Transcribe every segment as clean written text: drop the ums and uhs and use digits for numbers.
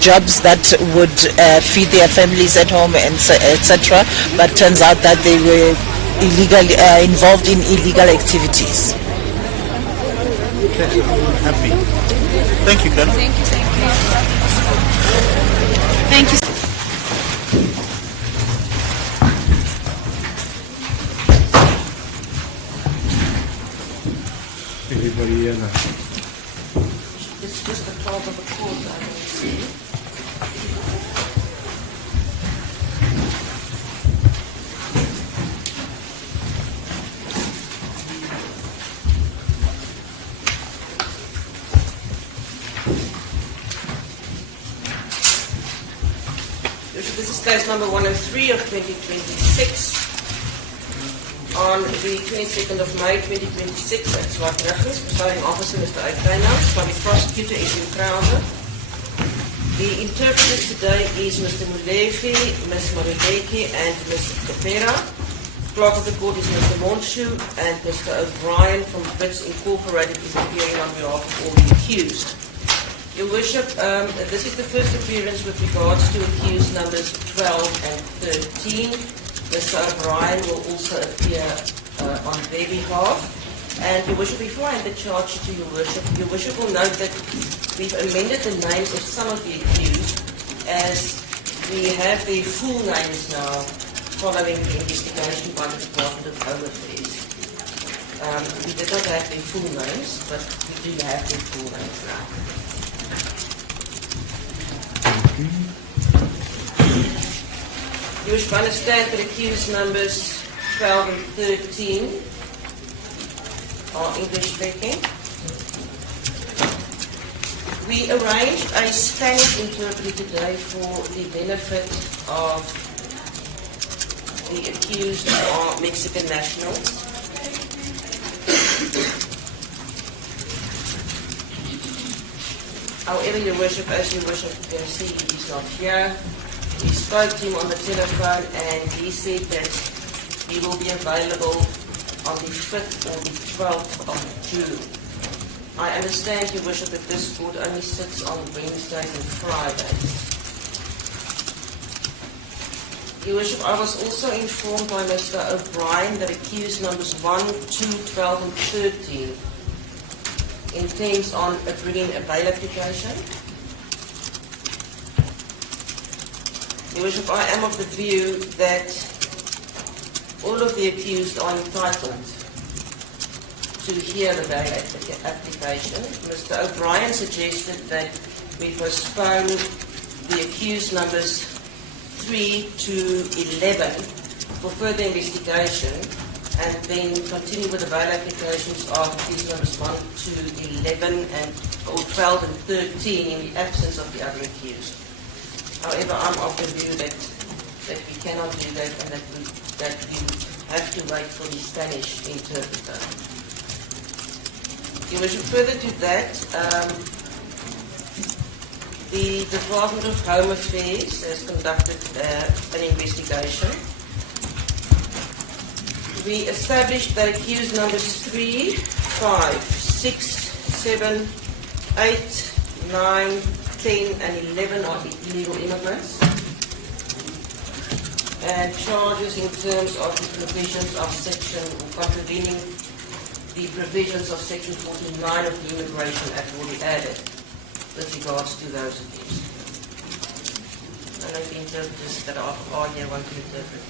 jobs that would feed their families at home and etc. But turns out that they were illegally involved in illegal activities. Okay, I'm happy. Thank you, Colonel. Thank you. Thank you. Everybody here now. It's just the cloud of the court, I don't see. This is case number 103 of 2026. On the 22nd of May 2026 at Swartruggens, presiding officer Mr. Uitreynolds, for the prosecutor is in Krause. The interpreters today is Mr. Mulevi, Ms. Marudeki and Ms. Kapera. Clerk of the court is Mr. Monshu and Mr. O'Brien from BITS Incorporated is appearing on behalf of all the accused. Your Worship, this is the first appearance with regards to accused numbers 12 and 13. Mr. O'Brien will also appear on their behalf. And Your Worship, before I hand the charge to Your Worship will note that we've amended the names of some of the accused as we have their full names now following the investigation by the Department of Home Affairs. We did not have their full names, but we do have their full names now. You wish to understand that accused numbers 12 and 13 are English speaking. We arranged a Spanish interpreter today for the benefit of the accused who are Mexican nationals. However, Your Worship, as Your Worship can see, he's not here. We spoke to him on the telephone and he said that he will be available on the 5th or the 12th of June. I understand, Your Worship, that this court only sits on Wednesdays and Fridays. Your Worship, I was also informed by Mr. O'Brien that accused numbers 1, 2, 12 and 13 intends on bringing a bail application. Your Worship, I am of the view that all of the accused are entitled to hear the bail application. Mr. O'Brien suggested that we postpone the accused numbers 3 to 11 for further investigation and then continue with the bail applications of accused numbers 1 to 11 or 12 and 13 in the absence of the other accused. However, I'm of the view that we cannot do that and that we would have to wait for the Spanish interpreter. Your Worship, further to that, the Department of Home Affairs has conducted an investigation. We established that accused numbers 3, 5, 6, 7, 8, 9, 10 and 11 are illegal immigrants, and charges in terms of the provisions of section, contravening the provisions of section 49 of the Immigration Act will be added with regards to those accused. And I think the interpreters that are here want to interpret.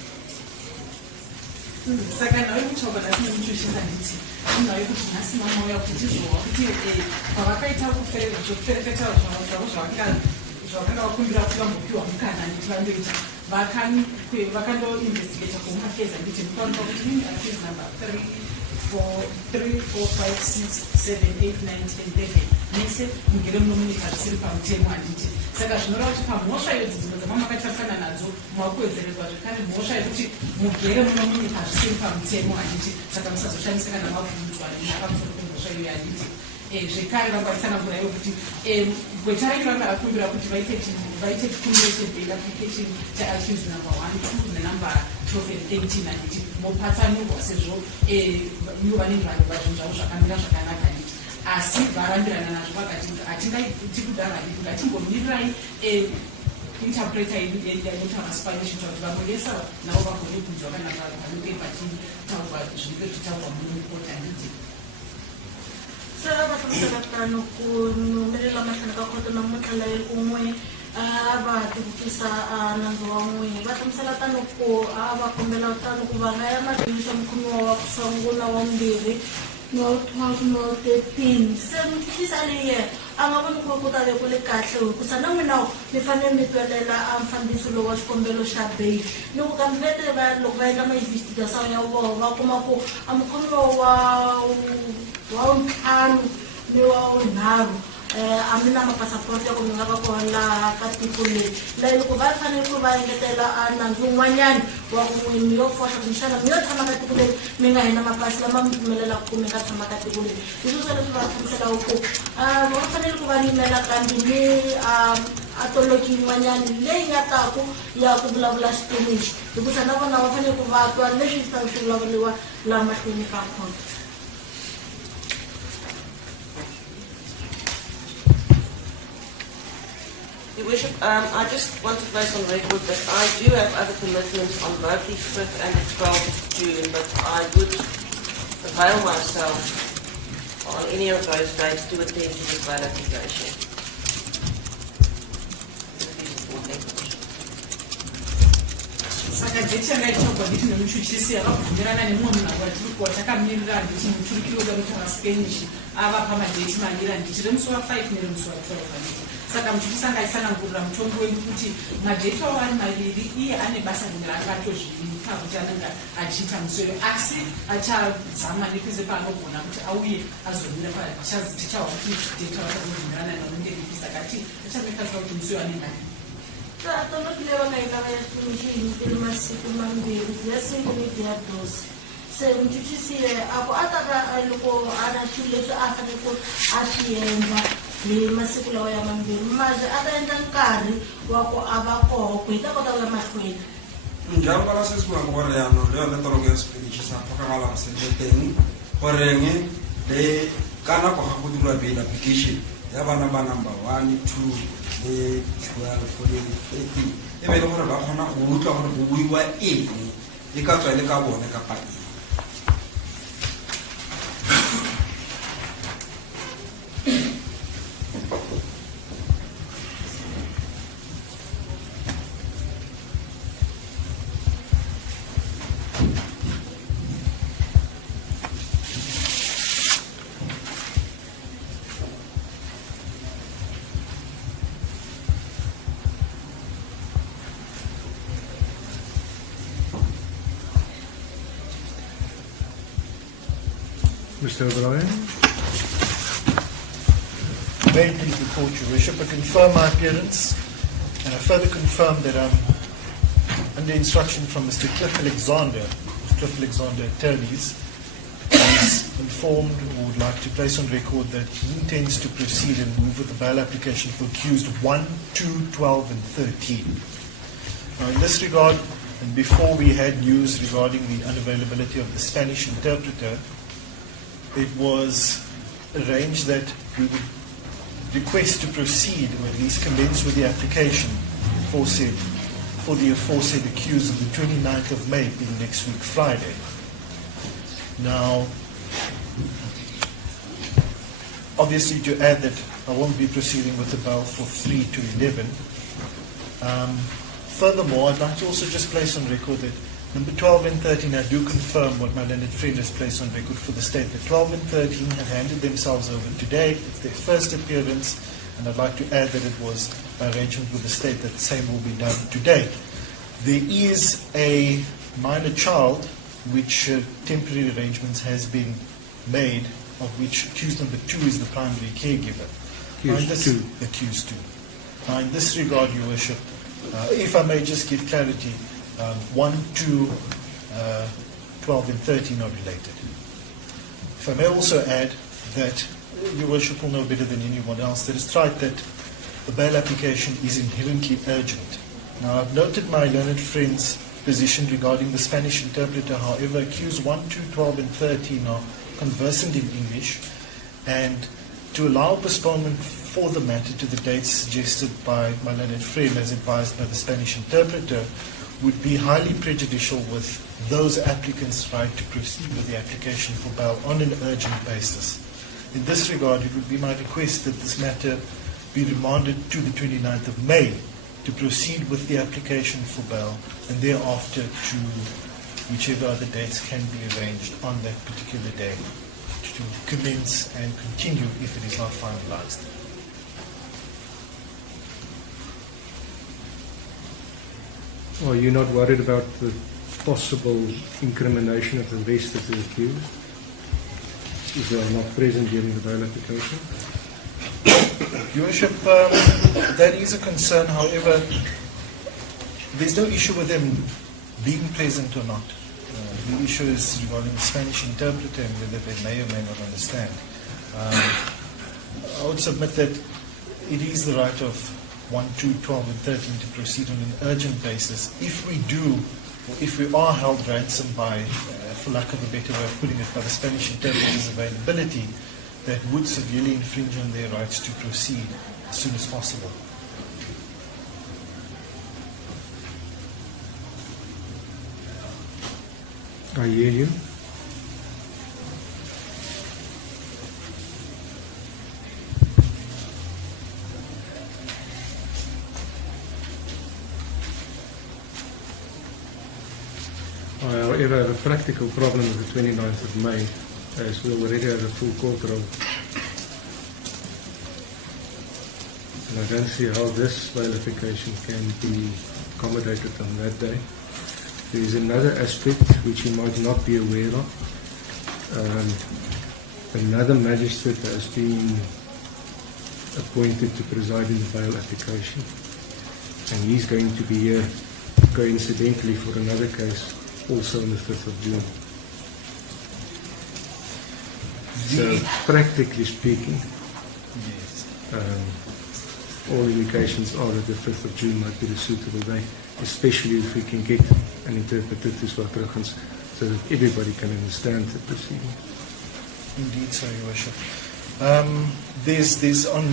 For 3, 4, 5, 6, 7, 8, 9, 10, 11. Nese mugere munomuni karisiri pamutemo handiti. Saka zvinoreva kuti pamhosva idzi dzimwe dzamamakatasana nadzo makuwedzererwa zvekare mhosva yekuti mugere munomuni karisiri pamutemo handiti. Saka musazoshandisa kana mabvunzwa pamusoro pemhosva iyo handiti. Zvekare vangwarisana mvura yokuti gwetarai vanga akumbira kuti vaite chikumbiro chebail application cheaccused number 1, 2 nenumber 12 and 13 handiti mopatsanurwa sezvo vanenge vanhu vazhinji zvavo zvakamira zvakanaka handiti. asi varambirana nazvo vakati hatingaiti kudhara ipi ngatingomirirai interpreter inotaura spanish kuti vamboyesa navo vagone kunzwa kana vanenge vachitaurwa zvinenge zvichitaurwa murimupota ndidzi saka vatamsalatano kunomerela mahlana ka khoto namuntlha layi kun'we va tivukisa nandzu wa n'wini va hlamusela tano ku va kombela tano ku va nga ya mahlweni swa mukhomiwa wa ku sungula wa mbirhi no 12 no 13 se muthisa leyi a nga voni ku ta ve ku le kahle hikusa na n'wina mi fanele mi twelela mfambisi lowu wa xikombelo xa bail loko kambete loko va endla ma-investigation ya vona va kuma ku mukhomiwa wa ntlhanu ni wa wunharhu a mi na mapasapoti ya ku mi nga va kona ka tiko leri layi loko va fanele ku va engetela nandzu wun'wanyani wa ku n'wini yo foxa kumbexana mi yo tshama ka tiko leri mi nga hina mapasi lama mi pfumelelaka ku mi nga tshama ka tiko leri leswi swo leswi va hlamuselaku ku va fanele ku va yimela kambe ni atoloki yin'wanyani leyi nga taku ya ku vulavula xipinishi hikusa na vona va fanele ku va twa leswi swi ta swi vulavuriwa laha mahlweni ka khoto. Your Worship, I just want to place on record that I do have other commitments on both the 5th and the 12th of June, but I would avail myself on any of those dates to attend to this bail application. Saka date yangaitorwa nditi nemuchuchisi yakabvumirana nemumwe munhu watiri kuwa takamirira nditi muturukiri weda kutaura spanish ava pamadheti maviri anditi remusi wa5 neremusi wa12 anditi saka muchuchisi angaitsanangurira mutongo wenyu kuti madheti avo ari maviri iye ane basa rimwe raakatozviita kuti anenge achiita musoro asi achazama nepese paanogona kuti auye azomira tichawa kuti deti avo akazobvumirana naunenge ripi saka ti achamekazira kuti musoro ane mari Tanto leva na igreja de ter uma segunda vez, assim como dia 12. Se um dia se a ataca a loco ana chile se ata com a ciência de uma segunda ya mambe, mas ada entang kari wako abako kuita kota ya makweli. Njalo para se suma ko re ano le le toro ke spiritual sa pakala se teng horenge le kana ko ha go dira bail application ya bana ba number 1 2 le 12 14 e be le gore ba kgona go utlwa gore go buiwa eng e ka tswa le ka bone ka pa Mr. O'Brien. May it please the Court, Your Worship, I confirm my appearance and I further confirm that I'm under instruction from Mr. Cliff Alexander Attorneys, who is informed or would like to place on record that he intends to proceed and move with the bail application for accused 1, 2, 12 and 13. Now in this regard, and before we had news regarding the unavailability of the Spanish interpreter, it was arranged that we would request to proceed, or at least commence with the application for the aforesaid accused of the 29th of May, being next week Friday. Now, obviously to add that I won't be proceeding with the bail for 3 to 11. Furthermore, I'd like to also just place on record that number 12 and 13, I do confirm what my learned friend has placed on record for the state that 12 and 13 have handed themselves over today. It's their first appearance, and I'd like to add that it was by arrangement with the state that the same will be done today. There is a minor child which temporary arrangements has been made, of which accused number 2 is the primary caregiver. Accused 2. Now in this regard, Your Worship, if I may just give clarity, 1, 2, 12 and 13 are related. If I may also add that Your Worship will know better than anyone else that it's right that the bail application is inherently urgent. Now I've noted my learned friend's position regarding the Spanish interpreter. However, accused 1, 2, 12 and 13 are conversant in English, and to allow postponement for the matter to the dates suggested by my learned friend, as advised by the Spanish interpreter, would be highly prejudicial with those applicants' right to proceed with the application for bail on an urgent basis. In this regard, it would be my request that this matter be remanded to the 29th of May to proceed with the application for bail, and thereafter to whichever other dates can be arranged on that particular day to commence and continue if it is not finalized. Are you not worried about the possible incrimination of the rest of the accused if they are not present during the bail application? Your Worship, that is a concern. However, there's no issue with them being present or not. The issue is regarding the Spanish interpreter and whether they may or may not understand. I would submit that it is the right of 1, 2, 12, and 13 to proceed on an urgent basis. If we do, or if we are held ransom by, for lack of a better way of putting it, by the Spanish interpreter's availability, that would severely infringe on their rights to proceed as soon as possible. I hear you. I, however, have a practical problem with the 29th of May, as we already have a full court roll. And I don't see how this bail application can be accommodated on that day. There is another aspect which you might not be aware of. Another magistrate has been appointed to preside in the bail application, and he's going to be here coincidentally for another case also on the 5th of June. So practically speaking, Yes. all indications are that the 5th of June might be the suitable day, especially if we can get an interpreter to Swartruggens so that everybody can understand the proceedings. Indeed, so, Your Worship. There's on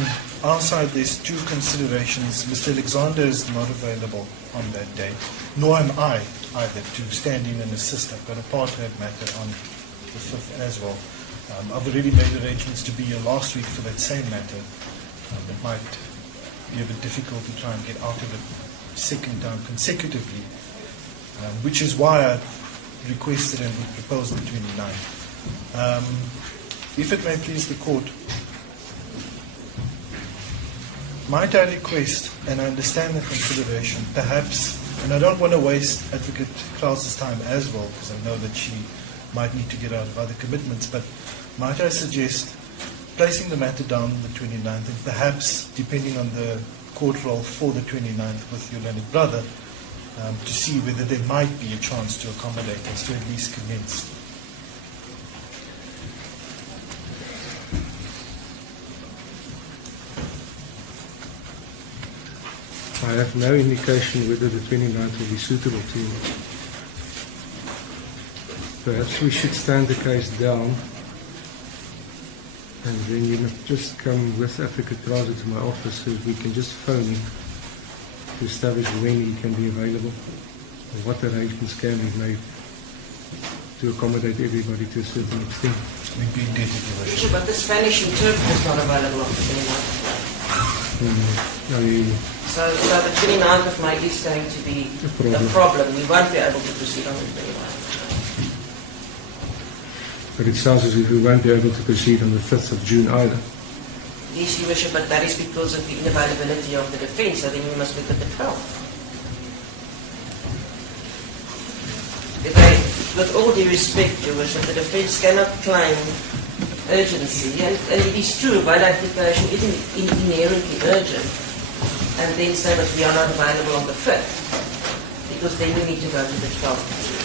our side, there's two considerations. Mr. Alexander is not available on that day, nor am I either to stand in and assist. I've got a part of that matter on the 5th as well. I've already made arrangements to be here last week for that same matter. It might be a bit difficult to try and get out of it second time consecutively, which is why I requested and would propose the 29th. If it may please the court, might I request, and I understand the consideration, perhaps, and I don't want to waste Advocate Klaus's time as well, because I know that she might need to get out of other commitments, but might I suggest placing the matter down on the 29th, and perhaps, depending on the court roll for the 29th with your learned brother, to see whether there might be a chance to accommodate us, to at least commence. I have no indication whether the 29th will be suitable to you. Perhaps we should stand the case down, and then you must just come with Advocate Klaus to my office so that we can just phone him to establish when he can be available and what arrangements can be made to accommodate everybody to a certain extent. We'd be indebted, Your Worship. But the Spanish interpreter is not available on the 29th. So the 29th of May is going to be a problem. We won't be able to proceed on the 29th. But it sounds as if we won't be able to proceed on the 5th of June either. Yes, Your Worship, but that is because of the inavailability of the defence, so then we must look at the 12th. With all due respect, Your Worship, the defence cannot claim urgency, and it is true, bail application isn't inherently urgent, and then say that we are not available on the 5th, because then we need to go to the 12th.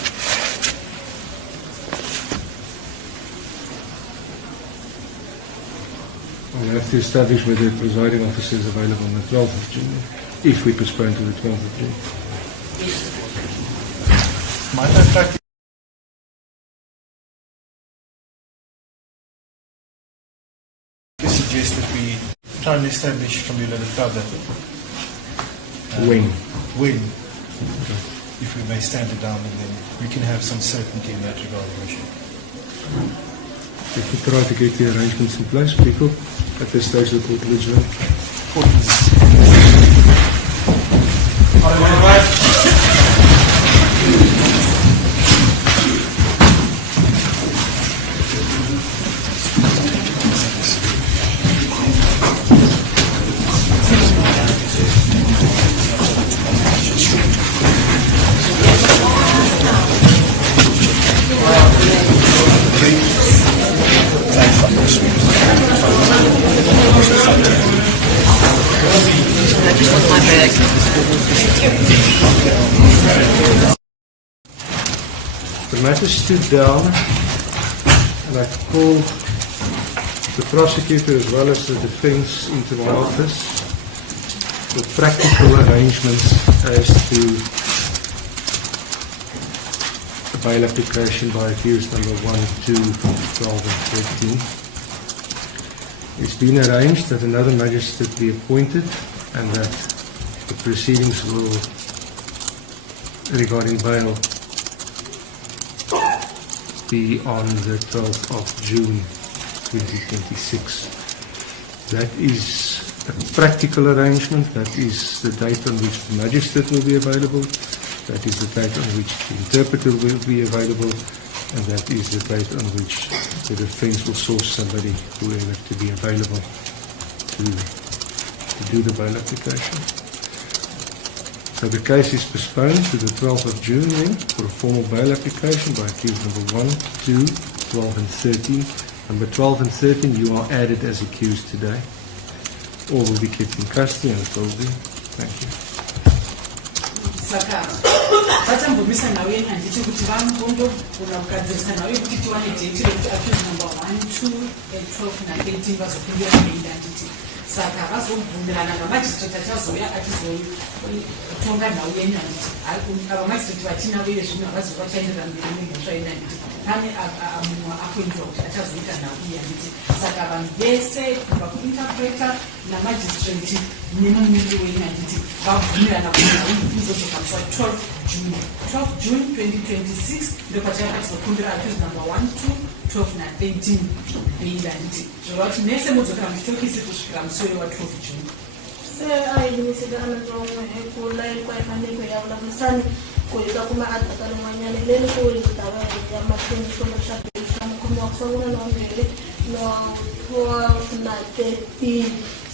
We'll have to establish whether the presiding officer is available on the 12th of June, if we postpone to the 12th of June. Yes. Might I practice try and establish from your little brother. When? When, if we may stand it down, and then we can have some certainty in that regard, Your Worship. If we try to get the arrangements in place, people, at this stage the court will adjourn. Court is I just want my bag. The matter stood down, and I called the prosecutor as well as the defense into my office for practical arrangements as to a bail application by accused number 1, 2, 12 and 13. It's been arranged that another magistrate be appointed and that the proceedings will, regarding bail, be on the 12th of June 2026. That is a practical arrangement. That is the date on which the magistrate will be available. That is the date on which the interpreter will be available. And that is the date on which the defense will source somebody, whoever, to be available to do the bail application. So the case is postponed to the 12th of June then for a formal bail application by accused number 1, 2, 12 and 13. Number 12 and 13, you are added as accused today. All will be kept in custody and it will be. Thank you. vatambomisa nawe handiti kuti vambondo kuna kugadzirisa nawe kuti tiwane date rekuti accused number 1, 2, 12 na 13 vazokumbira kuenda handiti saka vazobvumirana namajistrate achazouya achizotonga nhau yenyu handiti ava magistrate vatinavo iye zvino havazova chaendera mberi nemhosva yenyu handiti pane mumwe apointwa kuti achazoita nhau iyi handiti saka vanhu vese kubva kuinterpreter namajistrate nemumiri wenyu handiti vabvumirana kuti nhau izodzoka musi wa 12 June 2026 ndopachakazokumbira accused number 1, 2, 12 na 13 beila handiti zvoreva kuti nese mudzokera muchitokisi kusvikira musi uyo wa 12 June. Se ayimisile anazomwe ekulayini kwayifaneko yavulavulisani kuhika kuma-advocate n'wanyana leli ku tava ya mahlweni xikwembu xa xa mukhomi wa ku sungula no mbirhi no 12 na 13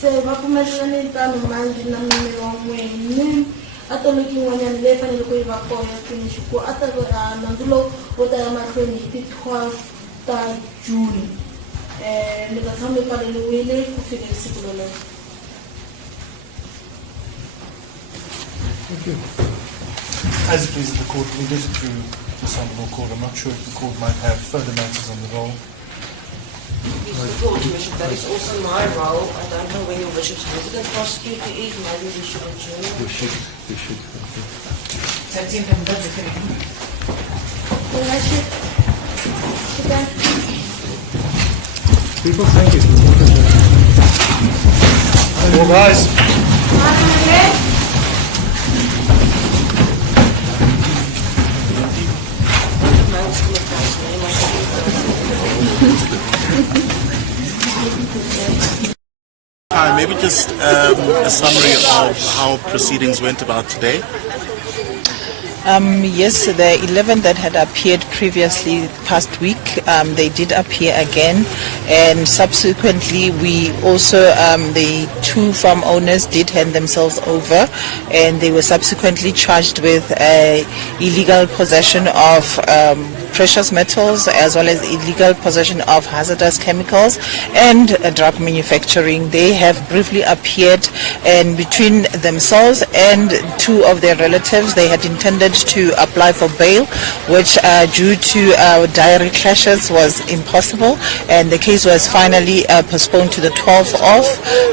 se va pfumelelani tano manji na mmiri wa n'wini a toloki n'wanyana leyi fanele ku yi va kona finishi ku a ta nandzu lowu wo ta ya mahlweni hi ti 12 ta June ni nga tshami pfaleliwile ku fika hi siku rolero. Thank you. As it pleases the court, we leave it to this honourable court. I'm not sure if the court might have further matters on the roll. Yes, the court, Your Worship, that is also my role. I don't know when Your Worship's resident prosecutor is. Maybe we should adjourn. We should. Thank you. tatenda mudadzikira People, thank you. All rise. Maybe just a summary of how proceedings went about today. Yes, the 11 that had appeared previously past week, they did appear again, and subsequently we also, the 2 farm owners did hand themselves over, and they were subsequently charged with illegal possession of precious metals as well as illegal possession of hazardous chemicals and drug manufacturing. They have briefly appeared, and between themselves and 2 of their relatives, they had intended to apply for bail, which due to diary clashes was impossible, and the case was finally postponed to the 12th of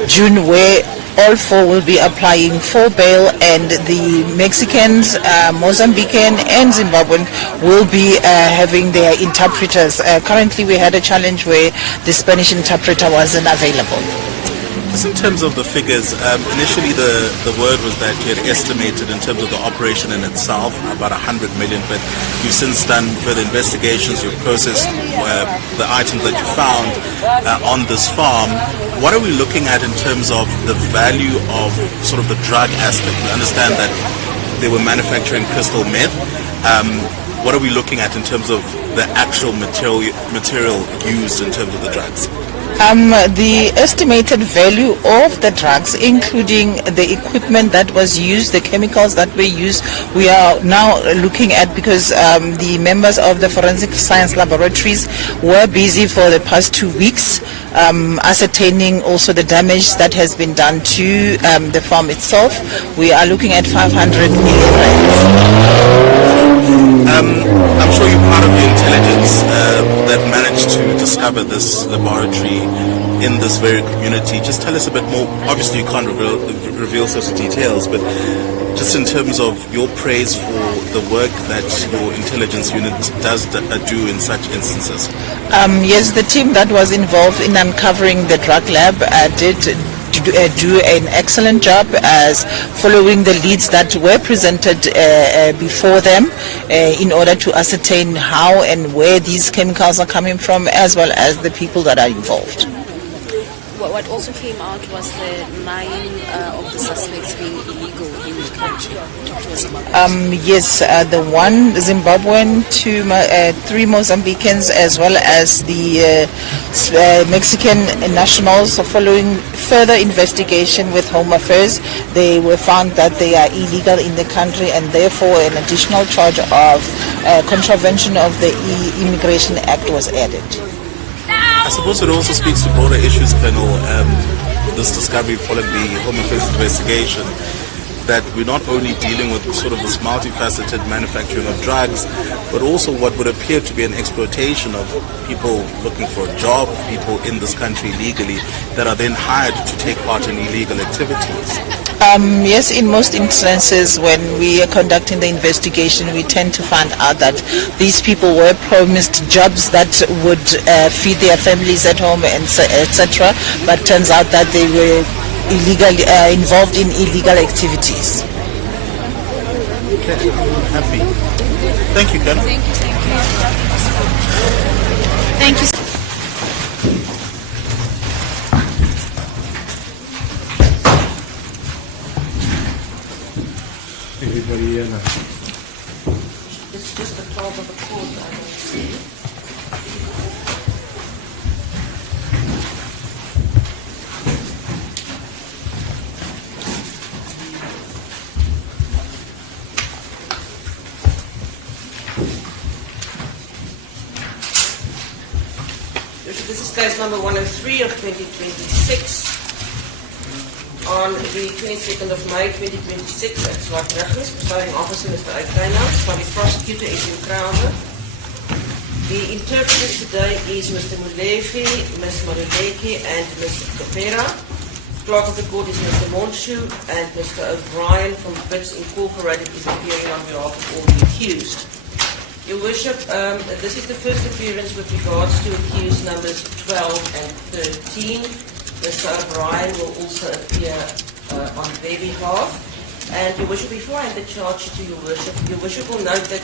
June, where all 4 will be applying for bail, and the Mexicans, Mozambican and Zimbabwean will be having their interpreters. Currently we had a challenge where the Spanish interpreter wasn't available. Just in terms of the figures, initially the word was that you had estimated in terms of the operation in itself about 100 million, but you've since done further investigations, you've processed the items that you found on this farm. What are we looking at in terms of the value of sort of the drug aspect? We understand that they were manufacturing crystal meth. What are we looking at in terms of the actual material used in terms of the drugs? The estimated value of the drugs, including the equipment that was used, the chemicals that were used, we are now looking at, because the members of the forensic science laboratories were busy for the past 2 weeks ascertaining also the damage that has been done to the farm itself. We are looking at 500 million rands. I'm sure you're part of the intelligence that managed to discover this laboratory in this very community. Just tell us a bit more. Obviously, you can't reveal such details, but just in terms of your praise for the work that your intelligence unit does do in such instances. Yes, the team that was involved in uncovering the drug lab did do an excellent job as following the leads that were presented before them in order to ascertain how and where these chemicals are coming from, as well as the people that are involved. What also came out was the 9 of the suspects being illegal in the country. Talk to us about that. Yes, the 1 Zimbabwean, 3 Mozambicans, as well as the Mexican nationals. So following further investigation with Home Affairs, they were found that they are illegal in the country, and therefore an additional charge of contravention of the Immigration Act was added. I suppose it also speaks to broader issues, Colonel, this discovery following the Home Affairs investigation, that we're not only dealing with sort of this multifaceted manufacturing of drugs, but also what would appear to be an exploitation of people looking for a job, people in this country legally, that are then hired to take part in illegal activities. Yes, in most instances when we are conducting the investigation, we tend to find out that these people were promised jobs that would feed their families at home, etc. But turns out that they were involved in illegal activities. Okay, happy. Thank you, Colonel. Thank you. Thank you. Everybody here now. It's just the 12 of the court, I don't see. This is case number 103 of 2026. On the 22nd of May 2026 at Swartruggens, presiding officer Mr. Uitkynhuis, from the prosecutor is in Krauwe. The interpreters today is Mr. Mulevi, Ms. Maruleki, and Ms. Kapera. Clerk of the court is Mr. Monshu, and Mr. O'Brien from BITS Incorporated is appearing on behalf of all the accused. Your Worship, this is the first appearance with regards to accused numbers 12 and 13. Mr. O'Brien will also appear on their behalf. And Your Worship, before I hand the charge to Your Worship will note that